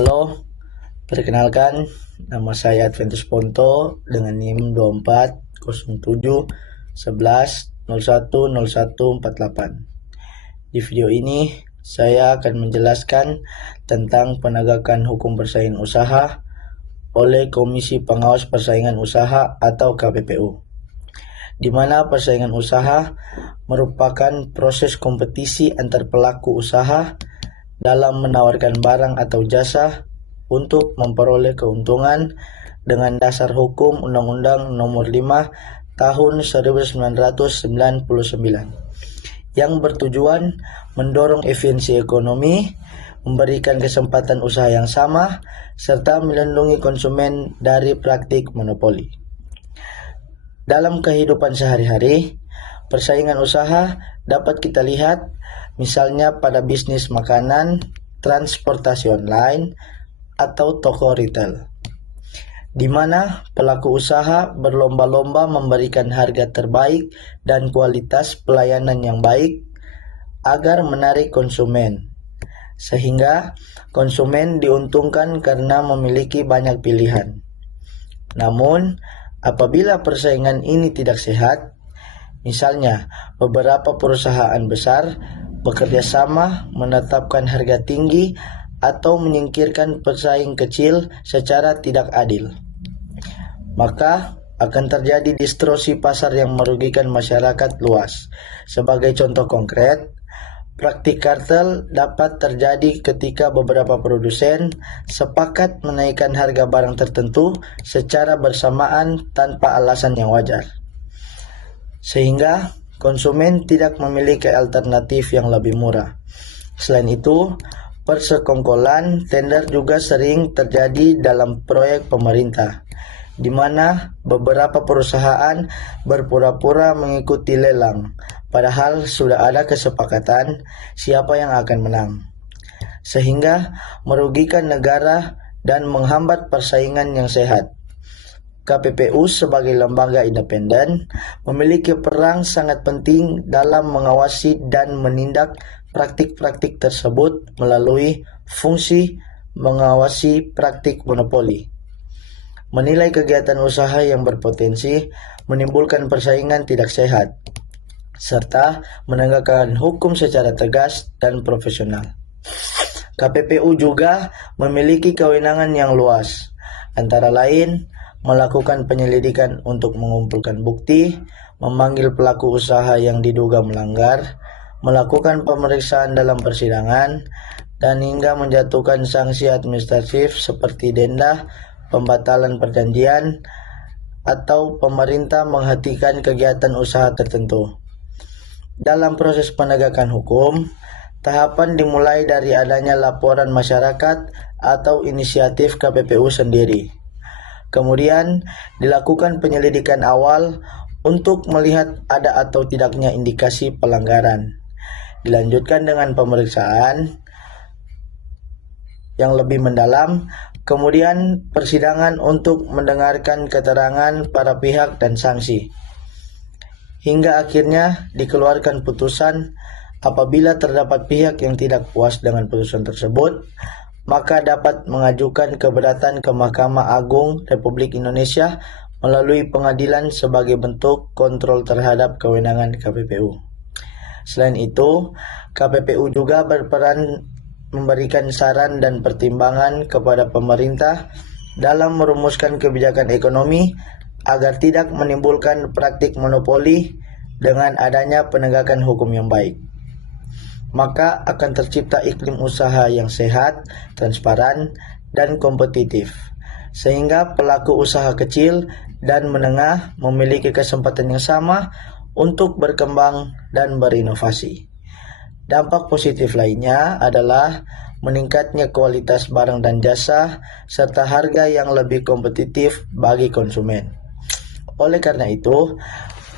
Halo, perkenalkan nama saya Adventus Ponto dengan NIM 240711010148. Di video ini saya akan menjelaskan tentang penegakan hukum persaingan usaha oleh Komisi Pengawas Persaingan Usaha atau KPPU, di mana persaingan usaha merupakan proses kompetisi antar pelaku usaha dalam menawarkan barang atau jasa untuk memperoleh keuntungan dengan dasar hukum Undang-Undang Nomor 5 Tahun 1999 yang bertujuan mendorong efisiensi ekonomi, memberikan kesempatan usaha yang sama, serta melindungi konsumen dari praktik monopoli. Dalam kehidupan sehari-hari, persaingan usaha dapat kita lihat misalnya pada bisnis makanan, transportasi online, atau toko retail, di mana pelaku usaha berlomba-lomba memberikan harga terbaik dan kualitas pelayanan yang baik agar menarik konsumen, sehingga konsumen diuntungkan karena memiliki banyak pilihan. Namun, apabila persaingan ini tidak sehat, misalnya beberapa perusahaan besar bekerja sama menetapkan harga tinggi atau menyingkirkan pesaing kecil secara tidak adil, maka akan terjadi distorsi pasar yang merugikan masyarakat luas. Sebagai contoh konkret, praktik kartel dapat terjadi ketika beberapa produsen sepakat menaikkan harga barang tertentu secara bersamaan tanpa alasan yang wajar, sehingga konsumen tidak memiliki alternatif yang lebih murah. Selain itu, persekongkolan tender juga sering terjadi dalam proyek pemerintah, di mana beberapa perusahaan berpura-pura mengikuti lelang, padahal sudah ada kesepakatan siapa yang akan menang, sehingga merugikan negara dan menghambat persaingan yang sehat. KPPU sebagai lembaga independen memiliki peran sangat penting dalam mengawasi dan menindak praktik-praktik tersebut melalui fungsi mengawasi praktik monopoli, menilai kegiatan usaha yang berpotensi menimbulkan persaingan tidak sehat, serta menegakkan hukum secara tegas dan profesional. KPPU juga memiliki kewenangan yang luas, antara lain melakukan penyelidikan untuk mengumpulkan bukti, memanggil pelaku usaha yang diduga melanggar, melakukan pemeriksaan dalam persidangan, dan hingga menjatuhkan sanksi administratif seperti denda, pembatalan perjanjian, atau pemerintah menghentikan kegiatan usaha tertentu. Dalam proses penegakan hukum, tahapan dimulai dari adanya laporan masyarakat atau inisiatif KPPU sendiri. Kemudian dilakukan penyelidikan awal untuk melihat ada atau tidaknya indikasi pelanggaran. Dilanjutkan dengan pemeriksaan yang lebih mendalam, kemudian persidangan untuk mendengarkan keterangan para pihak dan sanksi, hingga akhirnya dikeluarkan putusan. Apabila terdapat pihak yang tidak puas dengan putusan tersebut, maka dapat mengajukan keberatan ke Mahkamah Agung Republik Indonesia melalui pengadilan sebagai bentuk kontrol terhadap kewenangan KPPU. Selain itu, KPPU juga berperan memberikan saran dan pertimbangan kepada pemerintah dalam merumuskan kebijakan ekonomi agar tidak menimbulkan praktik monopoli. Dengan adanya penegakan hukum yang baik, maka akan tercipta iklim usaha yang sehat, transparan, dan kompetitif, sehingga pelaku usaha kecil dan menengah memiliki kesempatan yang sama untuk berkembang dan berinovasi. Dampak positif lainnya adalah meningkatnya kualitas barang dan jasa, serta harga yang lebih kompetitif bagi konsumen. Oleh karena itu,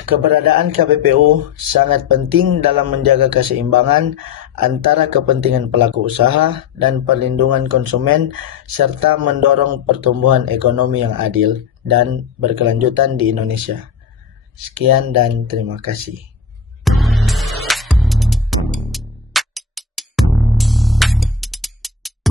keberadaan KPPU sangat penting dalam menjaga keseimbangan antara kepentingan pelaku usaha dan perlindungan konsumen, serta mendorong pertumbuhan ekonomi yang adil dan berkelanjutan di Indonesia. Sekian dan terima kasih.